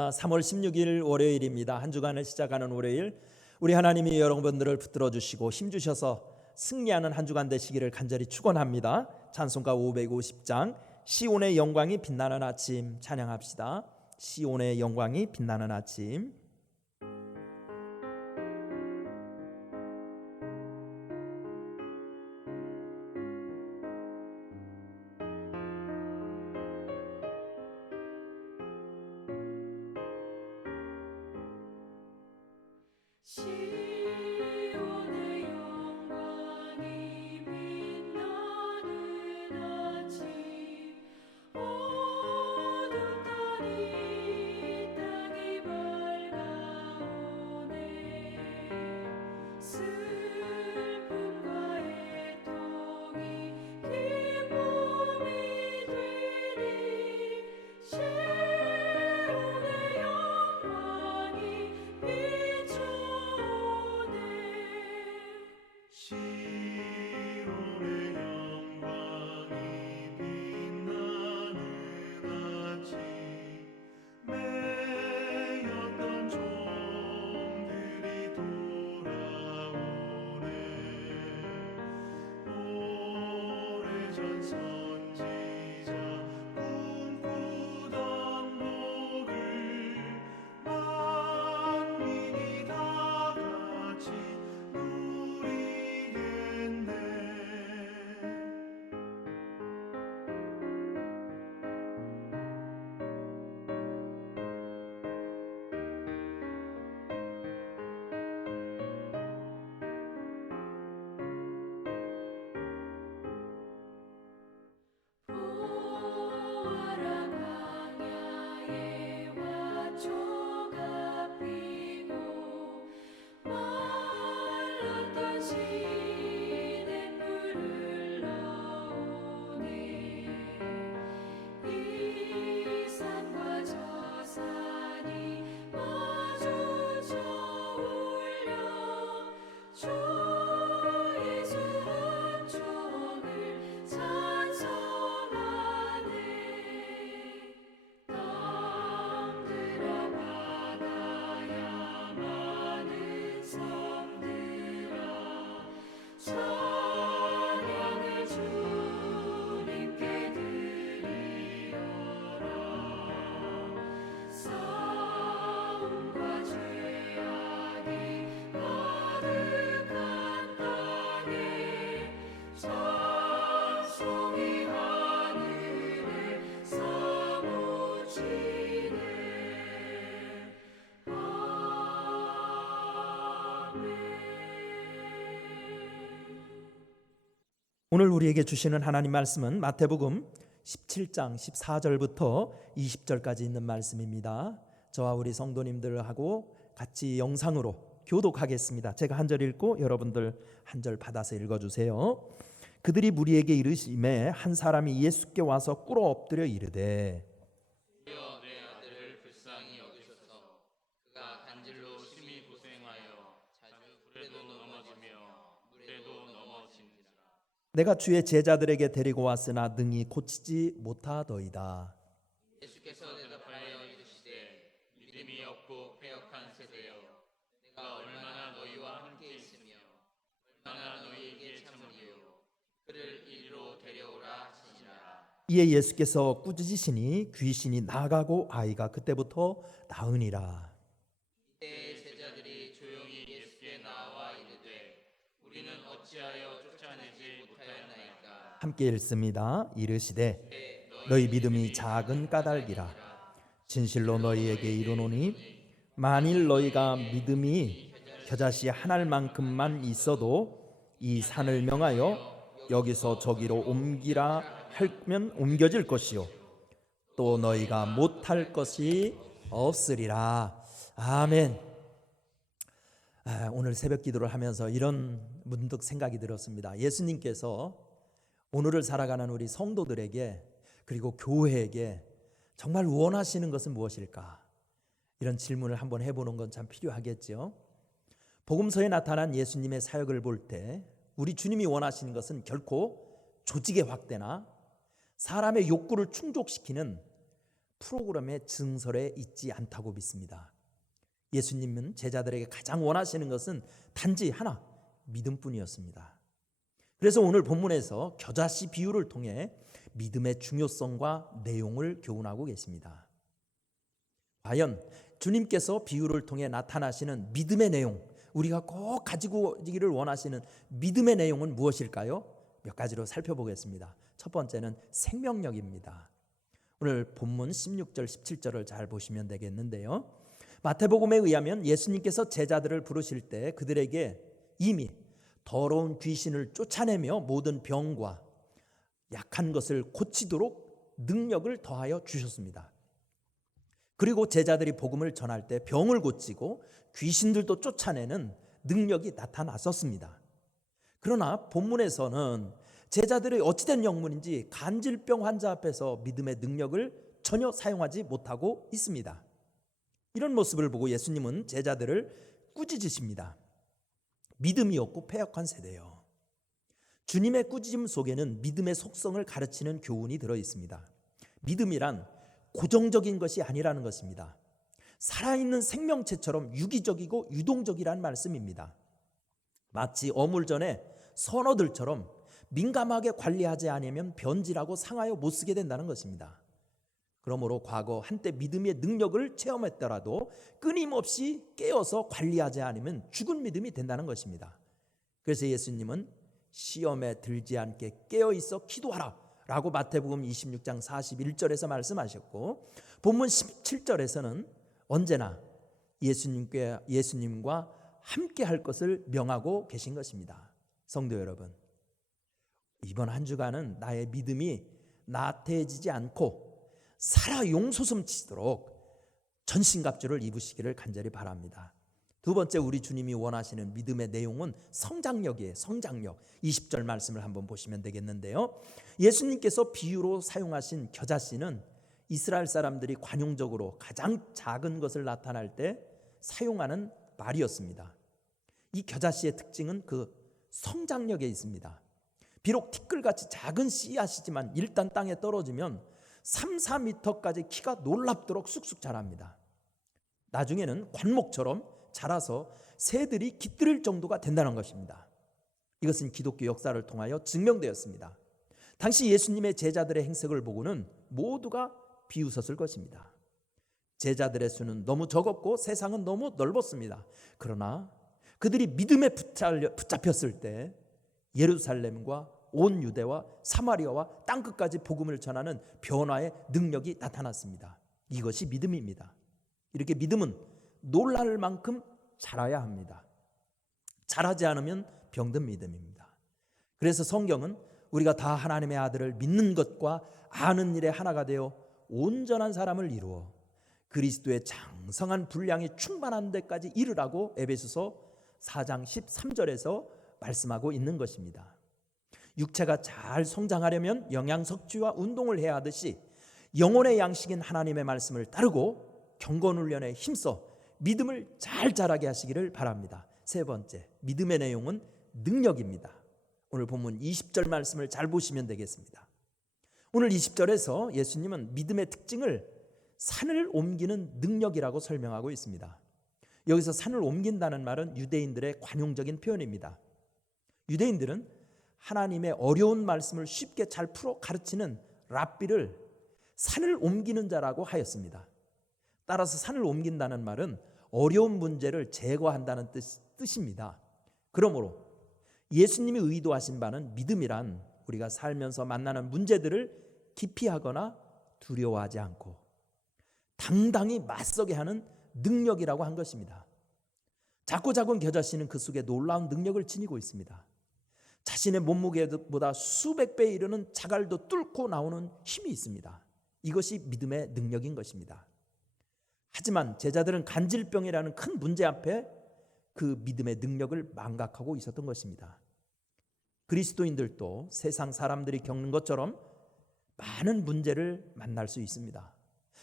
할렐루야. 3월 16일 월요일입니다. 한 주간을 시작하는 월요일, 우리 하나님이 여러분들을 붙들어 주시고 힘주셔서 승리하는 한 주간 되시기를 간절히 축원합니다. 찬송가 550장 시온의 영광이 빛나는 아침 찬양합시다. 시온의 영광이 빛나는 아침. 시온의 영광이 빛나는 아침 어둠 따리 땅이 밝아오네 슬픔과 애통이 기쁨이 되리 시온의 영광이 비춰오네 시온의 영광이 빛나는 아침 매였던 종들이 돌아오네 오래전 선지자 꿈꾸던 복을 만민이 다 같이 누리겠네. 보아라 광야에 화초가 피고 말랐던 시냇물을 흘러오네 이 산과 저 산이 마주쳐 울려 주 예수 은총을 찬송하네 땅들아 바다야 많은 섬들아 찬양을 주님께 드리어라 싸움과 죄악이 가득한 땅에 찬송이 하늘에 사무치네 오늘 우리에게 주시는 하나님 말씀은 마태복음 17장 14절부터 20절까지 있는 말씀입니다. 저와 우리 성도님들하고 같이 영상으로 교독하겠습니다. 제가 한 절 읽고 여러분들 한 절 받아서 읽어주세요. 그들이 무리에게 이르시매 한 사람이 예수께 와서 꿇어 엎드려 이르되 주여 내 아들을 불쌍히 여기소서. 그가 간질로 심히 고생하여 자주 불에도 넘어지며 물에도 넘어집니다. 내가 주의 제자들에게 데리고 왔으나 능히 고치지 못하더이다. 예수께서 대답하여 이르시되 믿음이 없고 패역한 세대여, 내가 얼마나 너희와 함께 있으며 얼마나 너희에게 참으리요. 그를 이리로 데려오라 하시니라. 이에 예수께서 꾸짖으시니 귀신이 나가고 아이가 그때부터 나으니라. 이때 제자들이 조용히 예수께 나와 이르되 우리는 어찌하여 쫓아내지 못하였나이까. 함께 읽습니다. 이르시되 너희 믿음이 작은 까닭이라. 진실로 너희에게 이르노니 만일 너희가 믿음이 겨자씨 한 알만큼만 있어도 이 산을 명하여 여기서 저기로 옮기라 하면 옮겨질 것이요 또 너희가 못할 것이 없으리라. 아멘. 오늘 새벽 기도를 하면서 이런 문득 생각이 들었습니다. 예수님께서 오늘을 살아가는 우리 성도들에게 그리고 교회에게 정말 원하시는 것은 무엇일까? 이런 질문을 한번 해보는 건 참 필요하겠죠. 복음서에 나타난 예수님의 사역을 볼 때 우리 주님이 원하시는 것은 결코 조직의 확대나 사람의 욕구를 충족시키는 프로그램의 증설에 있지 않다고 믿습니다. 예수님은 제자들에게 가장 원하시는 것은 단지 하나, 믿음뿐이었습니다. 그래서 오늘 본문에서 겨자씨 비유를 통해 믿음의 중요성과 내용을 교훈하고 계십니다. 과연 주님께서 비유를 통해 나타나시는 믿음의 내용, 우리가 꼭 가지고 있기를 원하시는 믿음의 내용은 무엇일까요? 몇 가지로 살펴보겠습니다. 첫 번째는 생명력입니다. 오늘 본문 16절, 17절을 잘 보시면 되겠는데요. 마태복음에 의하면 예수님께서 제자들을 부르실 때 그들에게 이미 더러운 귀신을 쫓아내며 모든 병과 약한 것을 고치도록 능력을 더하여 주셨습니다. 그리고 제자들이 복음을 전할 때 병을 고치고 귀신들도 쫓아내는 능력이 나타났었습니다. 그러나 본문에서는 제자들의 어찌된 영문인지 간질병 환자 앞에서 믿음의 능력을 전혀 사용하지 못하고 있습니다. 이런 모습을 보고 예수님은 제자들을 꾸짖으십니다. 믿음이 없고 패역한 세대요. 주님의 꾸짖음 속에는 믿음의 속성을 가르치는 교훈이 들어 있습니다. 믿음이란 고정적인 것이 아니라는 것입니다. 살아있는 생명체처럼 유기적이고 유동적이란 말씀입니다. 마치 어물전의 선어들처럼 민감하게 관리하지 않으면 변질하고 상하여 못 쓰게 된다는 것입니다. 그러므로 과거 한때 믿음의 능력을 체험했더라도 끊임없이 깨어서 관리하지 않으면 죽은 믿음이 된다는 것입니다. 그래서 예수님은 시험에 들지 않게 깨어있어 기도하라 라고 마태복음 26장 41절에서 말씀하셨고, 본문 17절에서는 언제나 예수님과 함께 할 것을 명하고 계신 것입니다. 성도 여러분, 이번 한 주간은 나의 믿음이 나태해지지 않고 살아 용솟음치도록 전신갑주를 입으시기를 간절히 바랍니다. 두 번째, 우리 주님이 원하시는 믿음의 내용은 성장력이에요. 성장력. 20절 말씀을 한번 보시면 되겠는데요. 예수님께서 비유로 사용하신 겨자씨는 이스라엘 사람들이 관용적으로 가장 작은 것을 나타낼 때 사용하는 말이었습니다. 이 겨자씨의 특징은 그 성장력에 있습니다. 비록 티끌같이 작은 씨앗이지만 일단 땅에 떨어지면 3, 4m까지 키가 놀랍도록 쑥쑥 자랍니다. 나중에는 관목처럼 자라서 새들이 깃들일 정도가 된다는 것입니다. 이것은 기독교 역사를 통하여 증명되었습니다. 당시 예수님의 제자들의 행색을 보고는 모두가 비웃었을 것입니다. 제자들의 수는 너무 적었고 세상은 너무 넓었습니다. 그러나 그들이 믿음에 붙잡혔을 때 예루살렘과 온 유대와 사마리아와 땅끝까지 복음을 전하는 변화의 능력이 나타났습니다. 이것이 믿음입니다. 이렇게 믿음은 놀랄 만큼 자라야 합니다. 자라지 않으면 병든 믿음입니다. 그래서 성경은 우리가 다 하나님의 아들을 믿는 것과 아는 일에 하나가 되어 온전한 사람을 이루어 그리스도의 장성한 분량이 충만한 데까지 이르라고 에베소서 4장 13절에서 말씀하고 있는 것입니다. 육체가 잘 성장하려면 영양 섭취와 운동을 해야 하듯이 영혼의 양식인 하나님의 말씀을 따르고 경건 훈련에 힘써 믿음을 잘 자라게 하시기를 바랍니다. 세 번째, 믿음의 내용은 능력입니다. 오늘 본문 20절 말씀을 잘 보시면 되겠습니다. 오늘 20절에서 예수님은 믿음의 특징을 산을 옮기는 능력이라고 설명하고 있습니다. 여기서 산을 옮긴다는 말은 유대인들의 관용적인 표현입니다. 유대인들은 하나님의 어려운 말씀을 쉽게 잘 풀어 가르치는 랍비를 산을 옮기는 자라고 하였습니다. 따라서 산을 옮긴다는 말은 어려운 문제를 제거한다는 뜻입니다. 그러므로 예수님이 의도하신 바는 믿음이란 우리가 살면서 만나는 문제들을 기피하거나 두려워하지 않고 당당히 맞서게 하는 능력이라고 한 것입니다. 작고 작은 겨자씨는 그 속에 놀라운 능력을 지니고 있습니다. 자신의 몸무게보다 수백 배에 이르는 자갈도 뚫고 나오는 힘이 있습니다. 이것이 믿음의 능력인 것입니다. 하지만 제자들은 간질병이라는 큰 문제 앞에 그 믿음의 능력을 망각하고 있었던 것입니다. 그리스도인들도 세상 사람들이 겪는 것처럼 많은 문제를 만날 수 있습니다.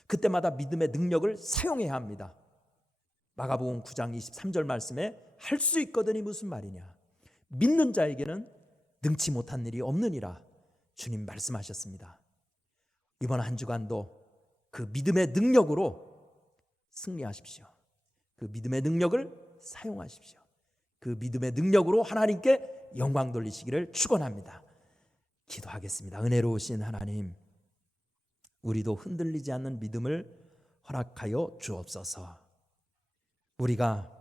그때마다 믿음의 능력을 사용해야 합니다. 마가복음 9장 23절 말씀에 할 수 있거든이 무슨 말이냐, 믿는 자에게는 능치 못한 일이 없느니라 주님 말씀하셨습니다. 이번 한 주간도 그 믿음의 능력으로 승리하십시오. 그 믿음의 능력을 사용하십시오. 그 믿음의 능력으로 하나님께 영광 돌리시기를 축원합니다. 기도하겠습니다. 은혜로우신 하나님, 우리도 흔들리지 않는 믿음을 허락하여 주옵소서. 우리가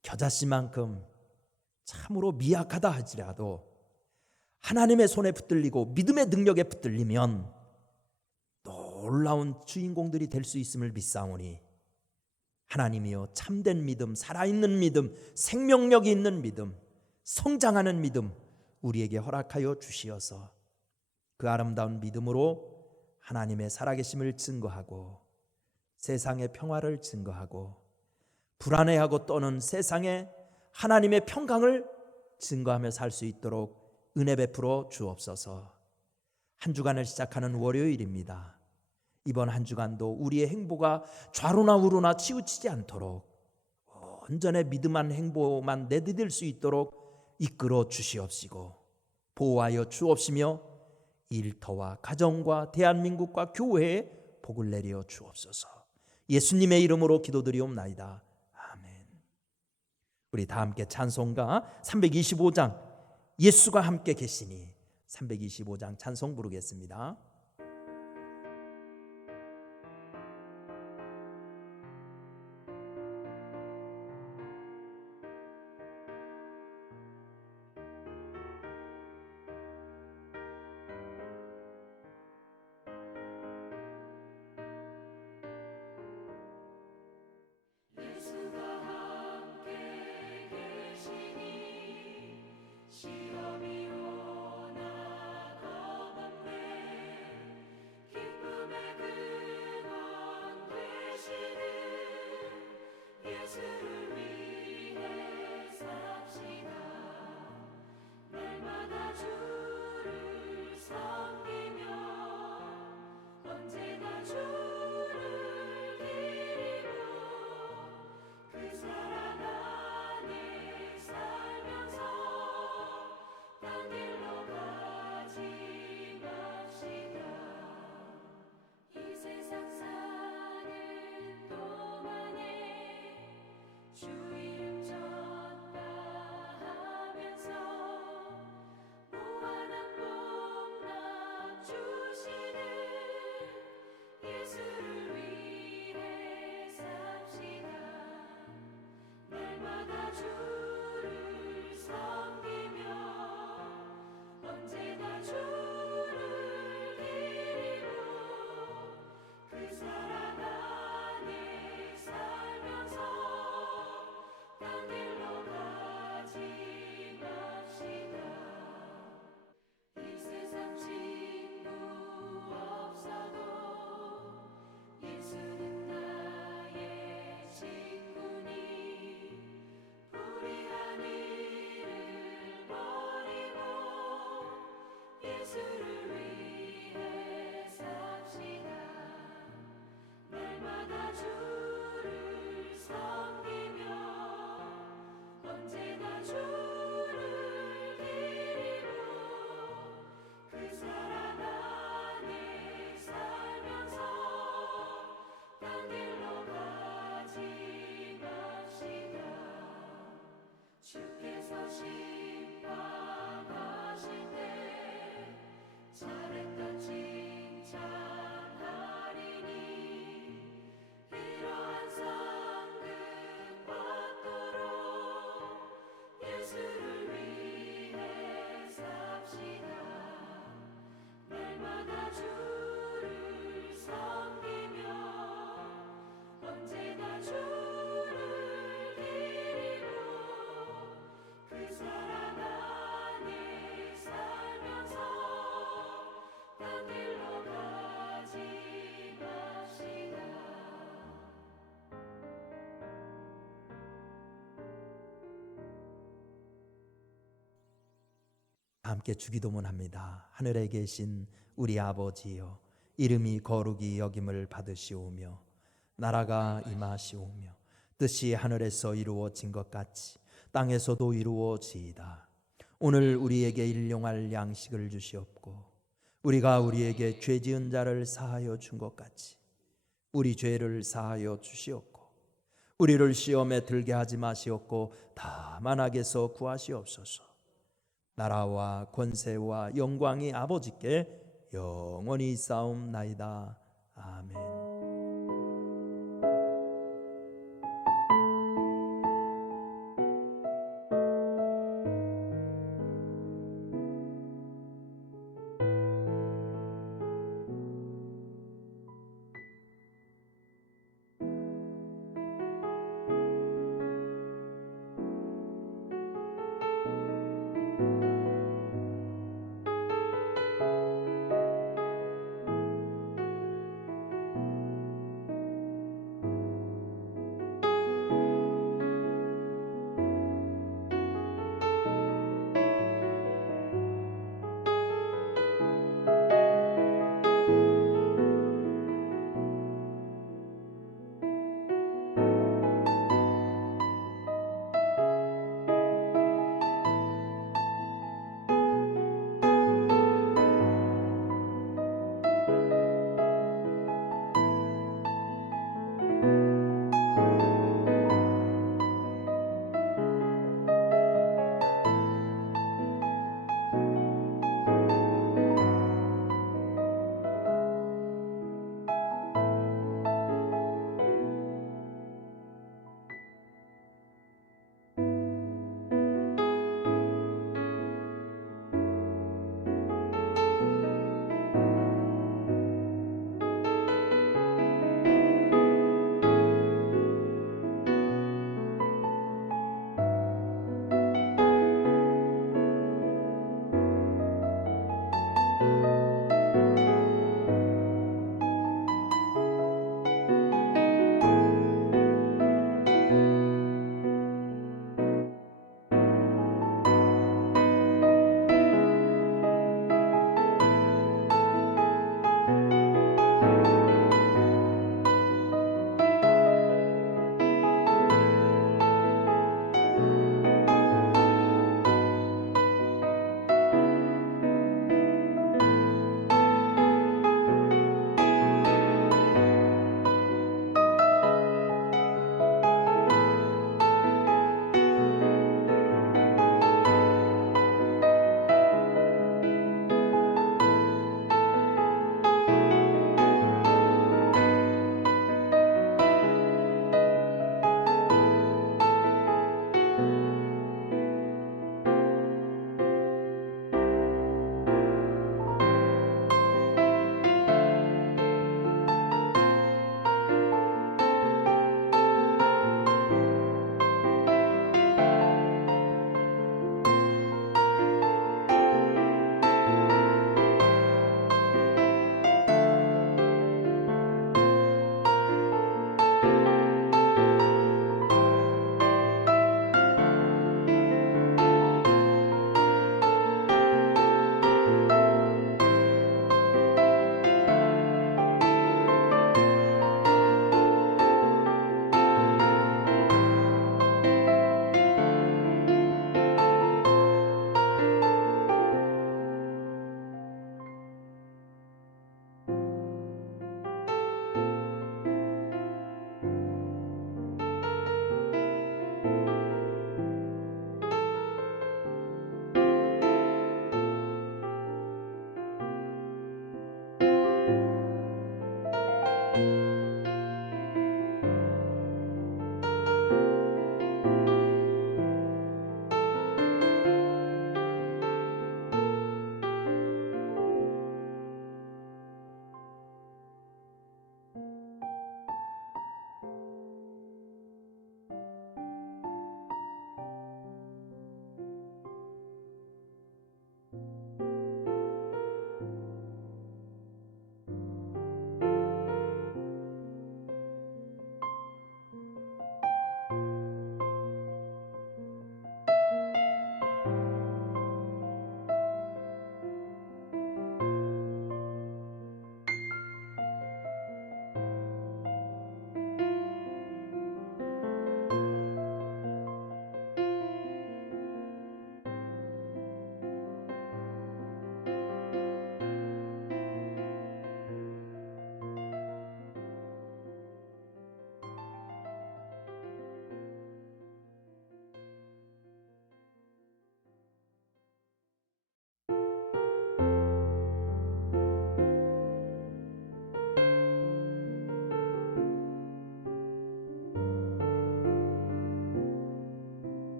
겨자씨만큼 참으로 미약하다 할지라도 하나님의 손에 붙들리고 믿음의 능력에 붙들리면 놀라운 주인공들이 될 수 있음을 믿사오니, 하나님이여, 참된 믿음, 살아있는 믿음, 생명력이 있는 믿음, 성장하는 믿음 우리에게 허락하여 주시어서 그 아름다운 믿음으로 하나님의 살아계심을 증거하고 세상의 평화를 증거하고 불안해하고 떠는 세상에 하나님의 평강을 증거하며 살 수 있도록 은혜 베풀어 주옵소서. 한 주간을 시작하는 월요일입니다. 이번 한 주간도 우리의 행보가 좌로나 우로나 치우치지 않도록 온전히 믿음한 행보만 내디딜 수 있도록 이끌어 주시옵시고 보호하여 주옵시며 일터와 가정과 대한민국과 교회에 복을 내려 주옵소서. 예수님의 이름으로 기도드리옵나이다. 아멘. 우리 다 함께 찬송가 325장 예수가 함께 계시니 325장 찬송 부르겠습니다. 예수가 함께 계시니 시험이 오나 겁없네. 기쁨의 근원 되시는 예수를 위해 삽시다. 날마다 주를 섬기며 언제나 주를 기리고 그 사랑 안에 살면서 딴 길로 가지 맙시다. 이 세상 사는 동안에 주 이름 전파하면서 무한한 복락 주시는 예수를 위해 삽시다. 날마다 주를 섬기며 언제나 주를 기리고 그 사랑 안에 살면서 딴 길로 가지 맙시다. 이 세상 친구 없어도 예수는 나의 친구니 불의한 일을 버리고 예수를 위해 삽시다. 날마다 주를 섬기며 언제나 주를 기리고 그 사랑 안에 살면서 딴 길로 가지 맙시다. 주께서 심판하실 때 잘했다 칭찬하리니 이러한 상급 받도록 예수를 위해 삽시다. 날마다 주를 섬기며 언제나 주를 기리고 그 사랑 안에 살면서 딴 길로 가지 맙시다. 함께 주기도문합니다. 하늘에 계신 우리 아버지여, 이름이 거룩이 여김을 받으시오며 나라가 임하시오며 뜻이 하늘에서 이루어진 것 같이 땅에서도 이루어지이다. 오늘 우리에게 일용할 양식을 주시옵고 우리가 우리에게 죄 지은 자를 사하여 준 것 같이 우리 죄를 사하여 주시옵고 우리를 시험에 들게 하지 마시옵고 다만 악에서 구하시옵소서. 나라와 권세와 영광이 아버지께 영원히 있사옵나이다. 아멘.